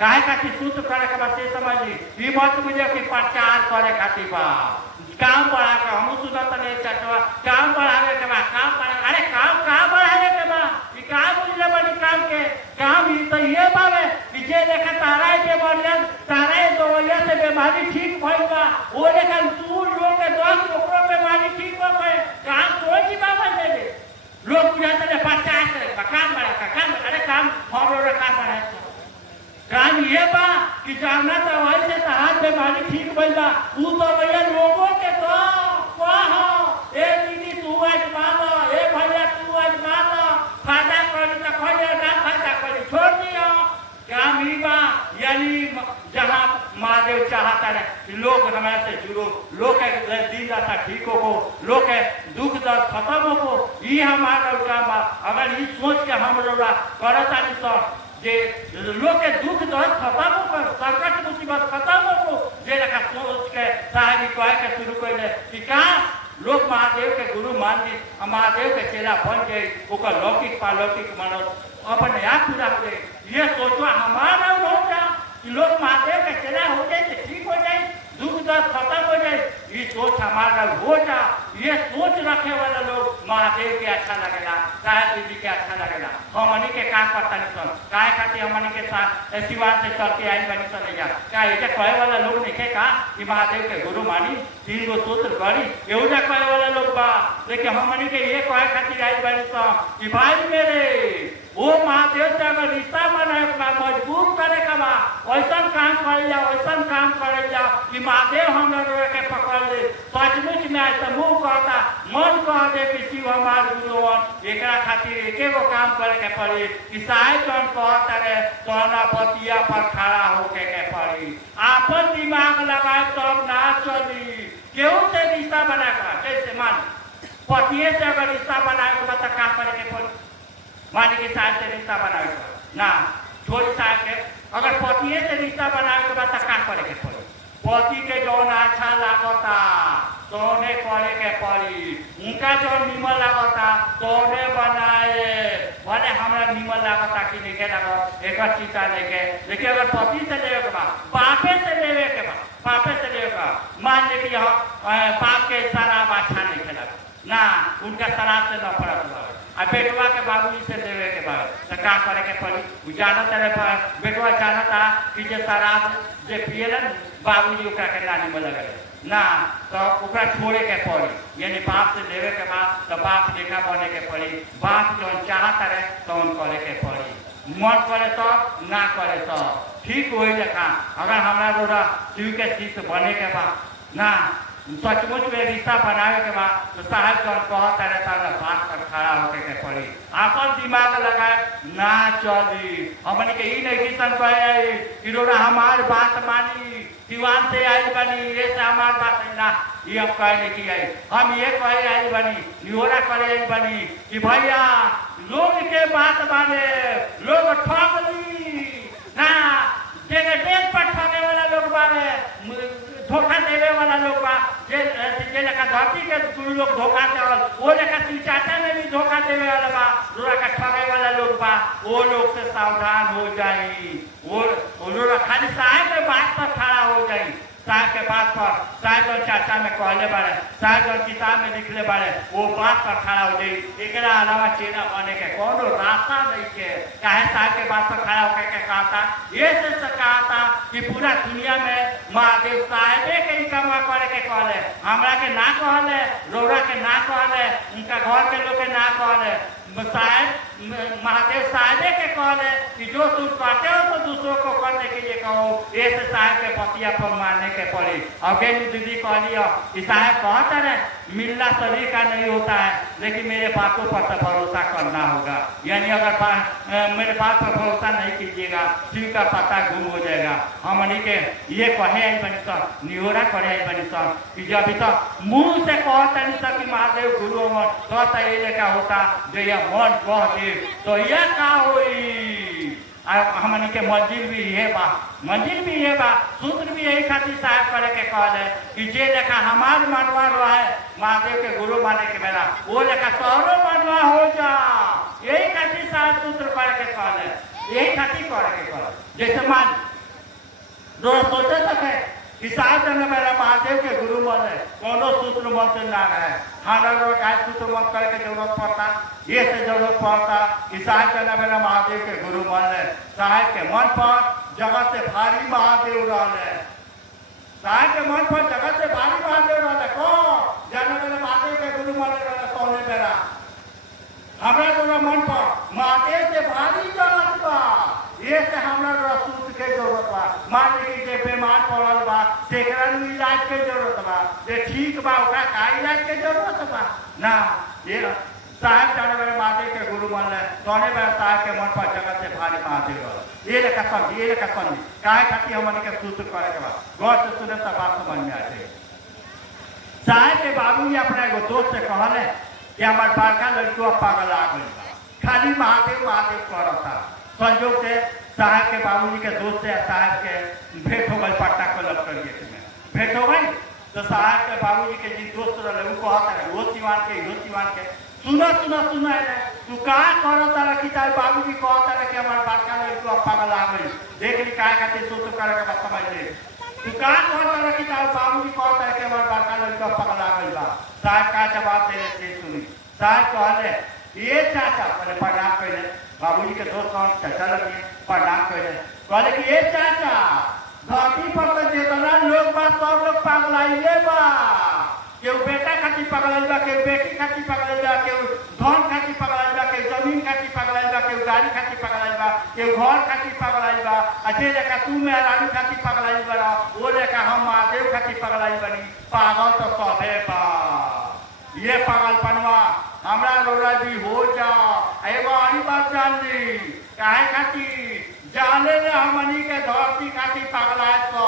काहे खातिर सूत्र करे के बाद से समझी ये मत बुझे कि प्रचार करे खातिर बा काम बढ़ा के हम सुनत नहीं चटवा काम बढ़ावे के बा काम बढ़ा। अरे काम बढ़ावे के बा कि काम बुझले बड़ी काम के काम ही तो ये बावे कि जे लेखा तारा के बढ़ियन तारा दवाइया से बीमारी ठीक भइल बा वो लेखा तू लोग के 10 ओकरो बीमारी ठीक हो गए। काम कोई की बाबा दे दे लोग बुझाते ने 50 करे काम बढ़ा का काम। अरे काम हर रोज काम बढ़ा काम ये बा कि जानना दवाई से तहार बीमारी ठीक भइल बा उ दवाइया लोगों के तो कहो ए दीदी तू आज मानो ए भैया तू आज मानो फायदा करी तो खोले ना फायदा करी छोड़ दियो। काम ही बा यानी जहाँ महादेव चाहता है लोग हमारे से जुड़ो, लोग के दिन दशा ठीक हो, लोग के दुख दर्द खत्म हो, ये हमारा काम बा। अगर ये सोच के हम लोग करता नहीं तो जे लोग के दुख दर्द खत्म हो, संकट मुसीबत खत्म हो, जे लगा सोच के साहब कह के शुरू कर दे कि का लोग महादेव के गुरु मान दी महादेव के चेला बन गए ओकर लौकिक पालौकिक मानो अपने आप पूरा हो जाए। ये सोचवा हमारा हो जा कि लोग महादेव के चेला हो जाए तो ठीक हो जाए, दुख दर्द खत्म हो जाए। ये सोच हमारा हो जा, ये सोच रखे वाला लोग महादेव के अच्छा लगेगा, साहब दीदी के अच्छा लगेगा। हमनी के काम करता नहीं सुन काय खातिर हमनी के साथ शिवान से चल के आई बनी चले जा का ये कहे वाला लोग नहीं का कि महादेव के गुरु मानी 3 गो सूत्र करी एवजा कहे वाला लोग बा। लेकिन हमनी के ये कहे खातिर आई बनी कि भाई मेरे वो महादेव से अगर रिश्ता बनाए का मजबूर करे का बा वैसा काम करे जा वैसा काम करे जा कि महादेव हम लोग के पकड़ ले। सचमुच में आज मुँह कहता मन कह दे कि शिव हमार गुरु एक खातिर एक काम करे के पड़ी कि साहेब जन कहता रहे सोना पतिया पर खड़ा होके के पड़ी। आपन दिमाग लगाए तब ना चली केहू से रिश्ता बना कर जैसे मान पतिये से अगर रिश्ता बनाए तो काम करे के पड़ी मानी के साथ से रिश्ता बनाए ना छोटी साहब के अगर पतिये से रिश्ता बनाए के बाद का करे के पड़ी पति के जौन अच्छा लागता तोने करे के पड़ी उनका जो निमन लागता तोने बनाए भले हमरा निमन लागता कि नहीं के लागत एक चिंता नहीं के। लेकिन अगर पति से लेवे के बाद पापे से लेवे के बाद पापे से लेवे का मान ले कि पाप के शराब अच्छा नहीं खेला ना उनका शराब से नफरत हुआ आ बेटवा के बाबूजी से लेवे के बाद तो का करे के पड़ी जानत रहे बेटवा जानता कि जे शराब जे पिएला बाबूजी ओकरा के नानी में लगे ना तो ओकरा छोड़े के पड़ी यानी बाप से लेवे के बाद तो बाप देखा बने के पड़ी बाप जो चाहता रहे तो करे के पड़ी मन करे तो ना करे तो ठीक हो जखा। अगर हमारा रोड़ा शिव के शिष्य बने के बाद ना सचमुच में रिश्ता बनावे के बाद तो साहब जौन कहता रहता बात पर खड़ा होके के पड़ी आपन दिमाग लगाए ना चली। हमने के ई नहीं किसन कहे कि रोड़ा हमार बात मानी दीवान से आई बनी ये से हमार बात ना ये अब कहे नहीं कि आई हम ये कहे आई बनी निहोरा करे आई बनी कि भैया लोग के बात माने लोग ठग ली ना जगह डेट पर ठगे वाला लोग बाने धोखा देवे वाला लोग बा जे लेखा धरती के गुरु लोग धोखा देवल वो लेखा चाचा में भी धोखा देवे वाला बा लोरा का ठगे वाला लोग बा वो लोग से सावधान हो जाई। वो लोग खाली साहब के बात पर खड़ा हो जाई साहब के बात पर साहब और चाचा में कहले बारे, साहब और किताब में लिखले बारे, वो बात पर खड़ा हो जाई। एकरा अलावा चेला बने के कोनो रास्ता नहीं के। काहे साहब के बात पर खड़ा होकर के कहा था, ये से कहा था कि पूरा दुनिया में महादेव साहेबे के ही कमा करे के कहले, हमरा के ना कहले, रौरा के ना कहले, उनका घर के लोग के ना कहले, साहब महादेव साहेबे के कहले कि जो तुम करते हो तो दूसरों को करने के लिए कहो। ऐसे साहब के पतिया पर मारने के पड़ी। अगे दीदी कह लिया कि साहब कहता है मिलना शरीर का नहीं होता है, लेकिन मेरे बातों पर तो भरोसा करना होगा। यानी अगर मेरे बात पर भरोसा नहीं कीजिएगा, शिव का पता गुम हो जाएगा। हमनी के ये कहे आई बनी सर, निहोरा करे आई बनी सर कि जब तक मुंह से कहता नहीं सर कि महादेव गुरु अमर तो ये लेकर होता जो यह मन कह दे तो यह का होई। हमनी के मंजिल भी ये बा, मंजिल भी ये बा, सूत्र भी यही खातिर साहब करे के कहले कि जे लेखा हमार मनवा रहे महादेव के गुरु माने के बेला वो लेखा तोहरो मनवा हो जा। यही खातिर साहब सूत्र करे के कहले, यही खातिर करे के कहले। जैसे मान दो सोचे सके कि साहब जन मेरा महादेव के गुरु माने कोनो सूत्र मंत्र ना रहे, हमारा काय सूत्र मंत्र करे के जरूरत पड़ता, ये से जरूरत पड़ता कि साहब जन मेरा महादेव के गुरु माने। साहब के मन पर जगत से भारी महादेव रहले, साहब के मन पर जगत से भारी महादेव रहले। कौन जन मेरे महादेव के गुरु माने रहले कौन मेरा हमरा तोरा मन पर महादेव से भारी जगत बा। ये से हमरा सूत्र के जरूरत बा। मान ली जे बीमार पड़ल बा सेकरा इलाज के जरूरत बा, जे ठीक बा ओकरा का इलाज के जरूरत बा ना। ये साहब जाने वाले महादेव के गुरु मान ले तोने बार साहब के मन पर जगत से भारी महादेव रहल। ये लेखा समझ, ये लेखा समझ काहे खातिर हमनी के सूत्र करे के बा। गौर से सुने तब बात समझ में आए। साहब के बाबूजी अपना एगो दोस्त से कहले कि हमार बड़का लड़का पागल आ गई, खाली महादेव महादेव करता। संजोग से साहब के बाबूजी के दोस्त से साहब के भेंट हो गई पटना कलेक्टर गेट में। भेंट हो गई तो साहब के बाबूजी के जिन दोस्त रहे वो कहता है वो सिवान के सुनो सुनो सुनो तू कहा करता रहा कि तार बाबूजी कहता रहा कि हमारे बड़का लड़का पागल आ गई, देख ली काय खातिर सूत्र करे के बात समझ ले। तू कहा कहता रहा कि तार बाबूजी कहता है कि हमारे बड़का लड़का पागल आ गई बा। साहब का जवाब दे रहे सुनी। साहब कहले ये चाचा पहले प्रणाम कैले, बाबूजी के दोस्त कौन चाचा लगे प्रणाम कैले, कहले कि ये चाचा धरती पर तो जितना लोग बा सब लोग पागलाइले बा। केहू बेटा खातिर पगलाइल बा, केहू बेटी खातिर पगलाइल बा, केहू धन खातिर पगलाइल बा, केहू जमीन खातिर पगलाइल बा, केहू गाड़ी खातिर पगलाइल बा, केहू घर खातिर पगलाइल बा। जे लेखा तू मेहरारू खातिर पगलाइल बा वो लेखा हम महादेव खातिर पगलाइल बनी। पागल तो सभे बा। ये पागलपनवा हमरा रोरा जी हो जा। एगो आणि बात जान ली काहे खातिर जाने ले हमनी के धरती खातिर पगलाए तो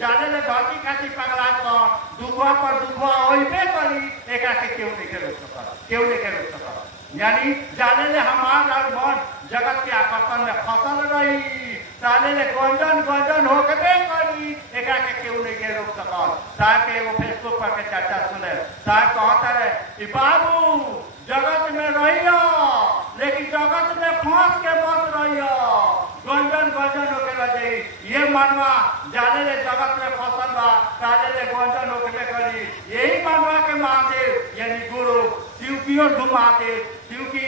जाने ले धरती खातिर पगलाए तो दुखवा पर दुखवा होइबे करी। एकरा के केहू नहीं के रोक सकता, केहू नहीं के रोक सकता। यानी जाने ले हमारा मन जगत के आकर्षण में फसल रही, जाने ले गंजन होकबे करी। एकरा के केहू नहीं के रोक सकता। साहब के एगो फेसबुक पर के चर्चा सुने, साहब कहता रहे कि बाबू जगत में रहियो लेकिन जगत में फंस के मत रहियो, गंजन होके रह जाई। ये मनवा जाने ले जगत में फसल बा, जाने ले गंजन होके करी। यही मनवा के महादेव यानी गुरु शिव की ओर घुमाते, शिव की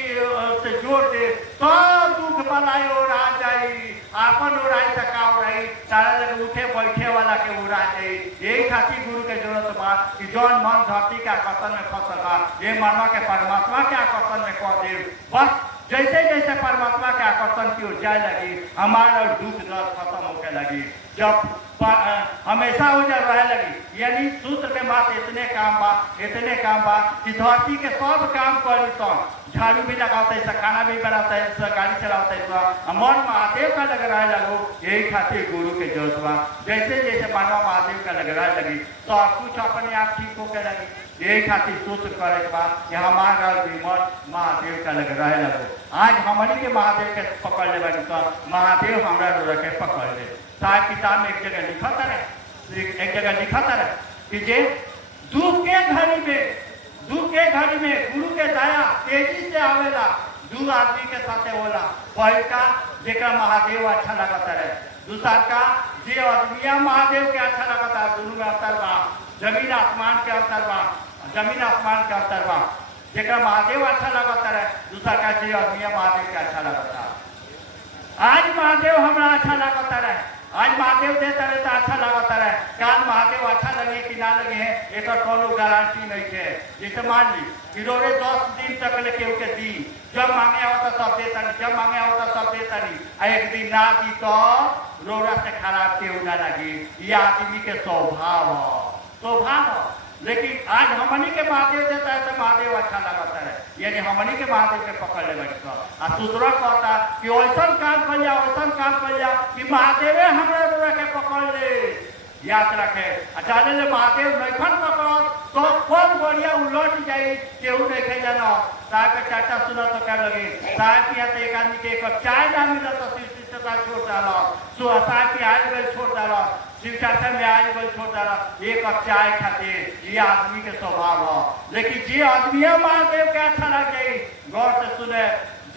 से जोड़ दे सब दुख बलाई उड़ा जाई, आपन उड़ाई सका उड़ाई, सारा लग उठे बैठे वाला के उड़ा जाई। यही खातिर गुरु के जरूरत बा कि जौन मन धरती के आकर्षण में फसल बा ये मनवा के परमात्मा के आकर्षण में कह दे। बस जैसे जैसे परमात्मा के आकर्षण की ओर जाए लगी हमारा दुख दर्द खत्म होके लगी। जब हमेशा उजर रहे लगी यानी सूत्र के बात इतने काम बा कि धरती के सब काम करी तो झाड़ू भी लगाते हैं, खाना भी बनाते हैं, गाड़ी चलाते हैं, मन महादेव का लग रहा लगो। यही खातिर गुरु के जरूरत बा। जैसे जैसे मानव महादेव का लग रहा लगी तो कुछ अपने आप ठीक होके लगी। यही खातिर सूत्र करे के बाद कि हमारा मन महादेव का लग रहा लगो। आज हमारी के महादेव के पकड़ ले बनी तो महादेव हमारा डोरा के पकड़ ले। साहब किताब में एक जगह लिखा था कि जे दुख के घड़ी में गुरु के दया तेजी से आवेला। दू आदमी के साथे होला, पहिलका जेका महादेव अच्छा लगता रहे दूसरा का जे आदमिया महादेव के अच्छा लगता दोनों में अंतर बा जमीन आसमान के अंतर बा जमीन आसमान के अंतर बा जेका महादेव अच्छा लगता है दूसरा का जे आदमिया महादेव के अच्छा लगता आज महादेव हमरा अच्छा लगता है आज महादेव देता रहे तो अच्छा लगता है काल महादेव अच्छा लगे कि ना लगे है एक कोनो गारंटी नहीं है जैसे मान ली कि रोरे 10 दिन तक लेके उके दी जब मांगे होता तब देता नहीं जब मांगे होता तब देता नहीं एक दिन ना दी तो रोरा से खराब केहू ना लगी ये आदमी के स्वभाव लेकिन आज हमनी के महादेव देता है तो महादेव अच्छा लगता है यानी हमनी के महादेव के पकड़ ले बैठ आ दूसरा कहता कि वैसा काम कर जा कि महादेव हमारे के पकड़ ले याद रखे जाने ले महादेव नैखन पकड़ तो कौन बढ़िया उलट जाई केहू देखे जाना साहब के चाचा सुना तो क्या लगे साहब की तो एक आदमी के एक चाय ना मिला तो छोड़ डाला साहब की आज गल छोड़ डाला शिव चाचा में आज गल छोड़ डाला एक कप चाय खातिर ये आदमी के स्वभाव है लेकिन जे आदमी महादेव के अच्छा लग जाये गौर से सुने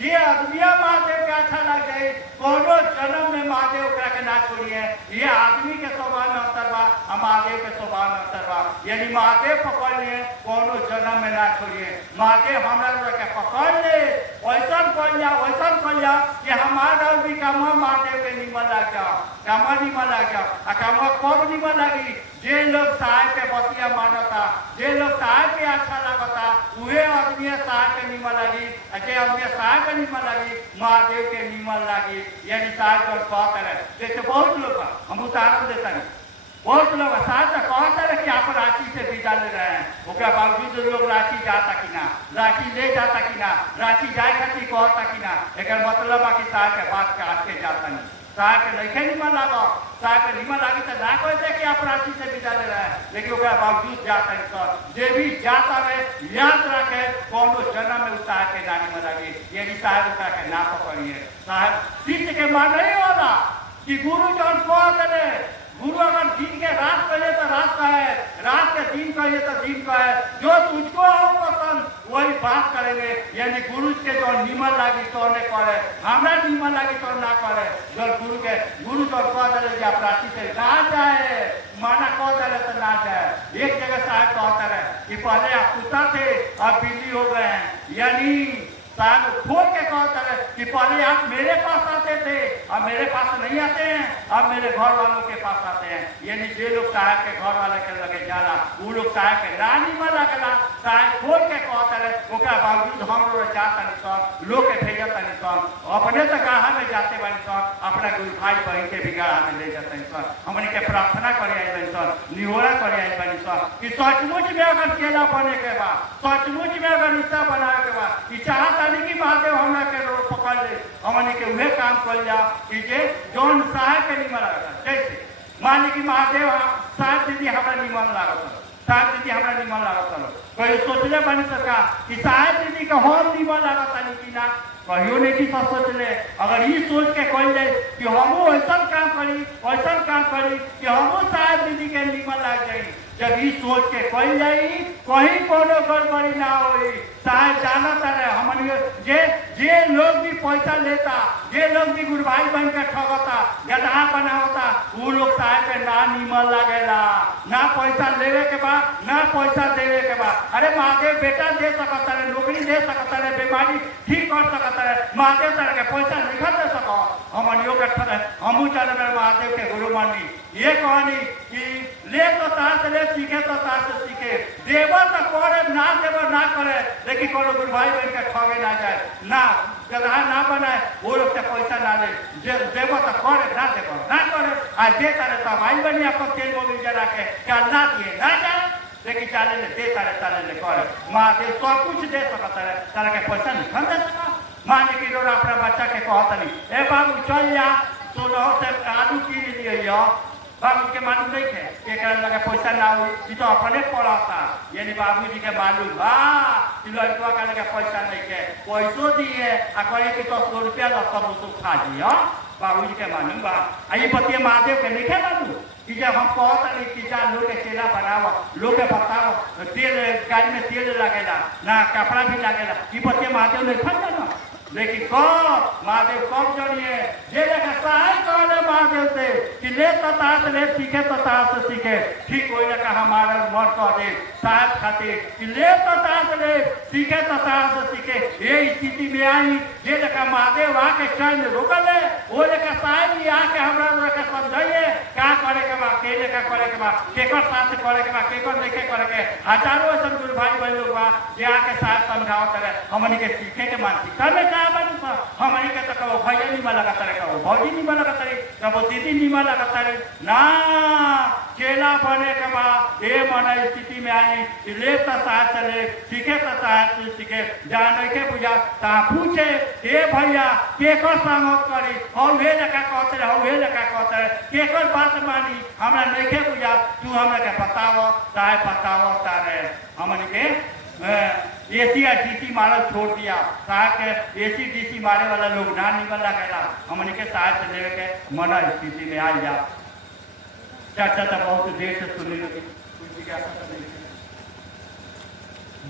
जे आदमी महादेव के अच्छा लग जाये कोनो जन्म में महादेव के ना छोड़िए ये आदमी के स्वभाव में अंतर बा महादेव के स्वभाव में अंतर बा यानी महादेव पकड़ लिए कोनो जन्म में ना छोड़िए महादेव हमरा के पकड़ ले वैसा कर जा कि हमारा भी काम महादेव के निमन लग जाओ काम निमन लग जाओ आ काम कब निमन लगी जे लोग साहब के बतिया मानता जे लोग साहब के अच्छा लगता उहे आदमी साहब के निमन लगी जे आदमी साहब के निमन लगी महादेव के निमन लगी यानी साहब को कहता है जैसे बहुत लोग हम उदाहरण देता नहीं बहुत लोग साहब से कहता है कि आप रांची से विदा ले रहे हैं उसके बावजूद लोग रांची जाता कि ना रांची ले जाता कि ना रांची जाए खातिर कहता कि ना एक मतलब है कि साहब के बात काट के जाता नहीं साहब के नहीं निमन लागो साहब के निमन लागी तो ना कहते कि आप रांची से विदा ले रहे हैं लेकिन उसके बावजूद जाता है सर जे भी जाता है याद रखे कोनो जन्म में उस साहब के ना निमन लगी यानी साहब उसका के ना पकड़िए साहब शिष्य के मान नहीं होला कि गुरु जन कह दे गुरु अगर दिन के रात कहे तो रात का है रात के दिन कहे तो दिन का है जो तुझको हो पसंद वही बात करेंगे यानी गुरु के जो निमन लगी तो ने करे हमरा निमन लगी तो ना करे जो गुरु तो कह दे आप रांची से ना जाए माना कह दे तो ना जाए एक जगह साहब कहता है कि पहले आप कुत्ता थे अब बिल्ली हो गए हैं यानी साहब खोल के कहता है कि पहले आप मेरे पास आते थे अब मेरे पास नहीं आते हैं अब मेरे घर वालों के पास आते हैं यानी जे लोग साहब के घर वाले के लगे जाला वो लोग साहब के रानी में लगला साहब खोल के कहता है उसके बावजूद हम लोग जाता नहीं सब लोग के भेजता नहीं सब अपने तो गाढ़ा में जाते बानी सब अपना गुरु भाई बहन के भी गाढ़ा में ले जाते हैं सब हमने के प्रार्थना करे आई बनी सब निहोरा करे आई बनी सब कि सचमुच में अगर केला बने के बाद सचमुच में अगर रिश्ता बनाए के बाद कि चाहता की महादेव हमरा के पकड़ ले हमने के वह काम कर जा कि जे जौन साहब के निमन लगता जैसे मान ली कि महादेव साहब दीदी हमरा निमन लागत साहब दीदी हमरा निमन लागत कहीं सोचले बनी सरकार कि साहब दीदी के हम निमन लागत नहीं कि ना कहियो नहीं कि सोच ले अगर ये सोच के कह जाए कि हम ऐसा काम करी कि हम साहब दीदी के निमन लग जाए जब ये सोच के कह जाई कहीं कोनो गड़बड़ी ना होई साहब जानता रहे हमन जे लोग भी पैसा लेता जे लोग भी गुरु भाई बन के ठगता गधा बनावता वो लोग साहब के ना निमन लगेला ना पैसा लेवे के बाद ना पैसा देवे के बाद अरे महादेव बेटा दे सकता है नौकरी दे सकता है बीमारी ठीक कर सकता है महादेव तरह के पैसा नहीं दे सको हमनियों के हमू चल महादेव के गुरु मानी ये कहानी कि ले तो तार से ले सीखे तो तार से सीखे देव तो करे ना देव ना करे लेकिन कोनो गुरु भाई बन के ठगे ना जाए ना गधा ना बनाए वो लोग से पैसा ना ले देव तो करे ना देव ना करे आज दे तारे तो भाई बनी आपको तेल मोबिल जला के क्या ना दिए ना जाए लेकिन चाले ले दे तारे ले करे महादेव सब कुछ दे सकता है तारा के पैसा नहीं दे सका मान की रोड अपना बच्चा के कहता नहीं ए बाबू चल जा सोलह से आलू कीन लिए बाबू के मालूम नहीं थे एक लगे पैसा ना हो तो अपने पढ़ाता यानी बाबूजी के मालूम कि लड़का का लगे पैसा नहीं के पैसों दिए आ कहे कि 100 रुपया 10 उसको खा दिए बाबूजी के मालूम बा ये बतिया महादेव के नहीं मालूम कि जब हम कहता नहीं कि जा लोग के चेला बनाओ लोग के बताओ तेल गाड़ी में तेल लगेला ना कपड़ा भी लगेला ये बतिया महादेव नहीं खा जाना लेकिन कब महादेव कब जड़िए जे जगह सहाय कहले महादेव से कि ले ततास ले सीखे ततास सीखे ठीक वही जगह हमारा मन कह दे साहब खातिर कि ले ततास ले सीखे ततास सीखे ये स्थिति में आई जे जगह महादेव आके चल रोकल है वो जगह साहब भी आके हमरा के समझाइए क्या करे के बा के जगह करे के बा केकर साथ करे के बा केकर लेके करे के हजारों ऐसा गुरु भाई बहन लोग बा जे आके साथ समझाओ करे हमनी के सीखे के मानसिकता में क्या बनी हमारी के तो कबो भैया नहीं माला का तरह कबो भौजी नहीं माला का तरह कबो दीदी नहीं माला का तरह ना चेला बने के बाद ये मना स्थिति में आई ले तो साथ चले सीखे तो साथ सीखे जान के पूजा ता पूछे ए भैया केकर संगत करी हम हे लका कहते हम हे लका कहते केकर बात मानी हमरा नहीं के पूजा तू हमरा के बताओ चाहे बताओ तारे हमन के एसी या डीसी मारल छोड़ दिया साहब के एसी डीसी मारे वाला लोग ना निकल लगेला हमने के साथ से लेवे के मना स्थिति में आ जा चर्चा तो बहुत देर से सुनी लगी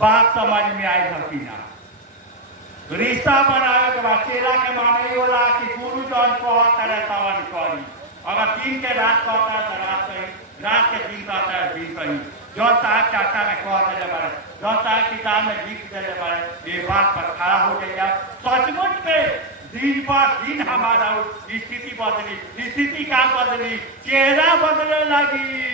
बात समझ में आई भक्ति ना रिश्ता बनावे के बाद चेला के माने वाला कि गुरु जौन कहता है तवन करी अगर दिन के रात कहता है तो रात कही रात के दिन कहता है दिन कही जो साहब चाचा में कह दिले बारे जो साहब किताब में लिख दिले बारे ये बात पर खड़ा हो जाइए सचमुच में दिन पर दिन हमारा स्थिति बदली स्थिति का बदली चेहरा बदलने लगी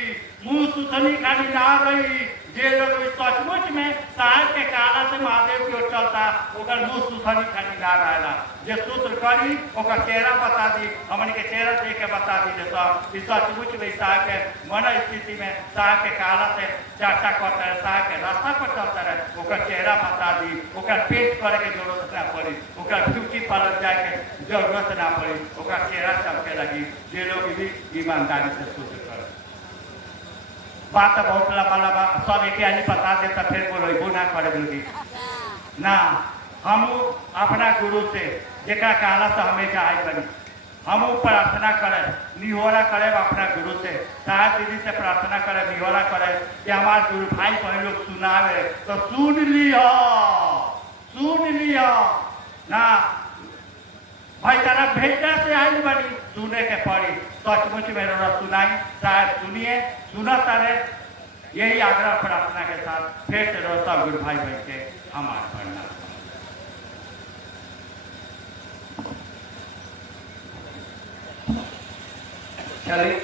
मुंह सुथनी खाली ना रही जे लोग सचमुच में साहब के काला से महादेव की ओर चलता ओकर मुंह सुथनी खाली ना रहेला जे सूत्र करी ओकर चेहरा बता दी हमन के चेहरा देख के बता दी जे सब इस सचमुच में साहब के मन स्थिति में साहब के काला से चर्चा करता है साहब के रास्ता पर चलता है ओकर चेहरा बता दी ओकर पेट करे के जरूरत ना पड़ी ओकर ब्यूटी पार्लर जाए के जरूरत ना पड़ी ओकर चेहरा चमके लगी जे लोग भी ईमानदारी से सूत्र कर बात बहुत लंबा लंबा सब एक आदमी बता देता फिर बोलो ना करे बोली ना हम अपना गुरु से जेका काला से हमेशा आई बनी हम प्रार्थना करें निहोरा करें अपना गुरु से साहब दीदी से प्रार्थना करें निहोरा करें कि हमारे गुरु भाई बहन लोग सुनावे तो सुन लिया ना भाई तारा भेजना से आई बनी सुने के पड़ी सचमुच में सुनाई साहब सुनिए सुना तारे यही आग्रह प्रार्थना के साथ फिर से रोता गुरु भाई बहन के हमारे पढ़ना चलिए।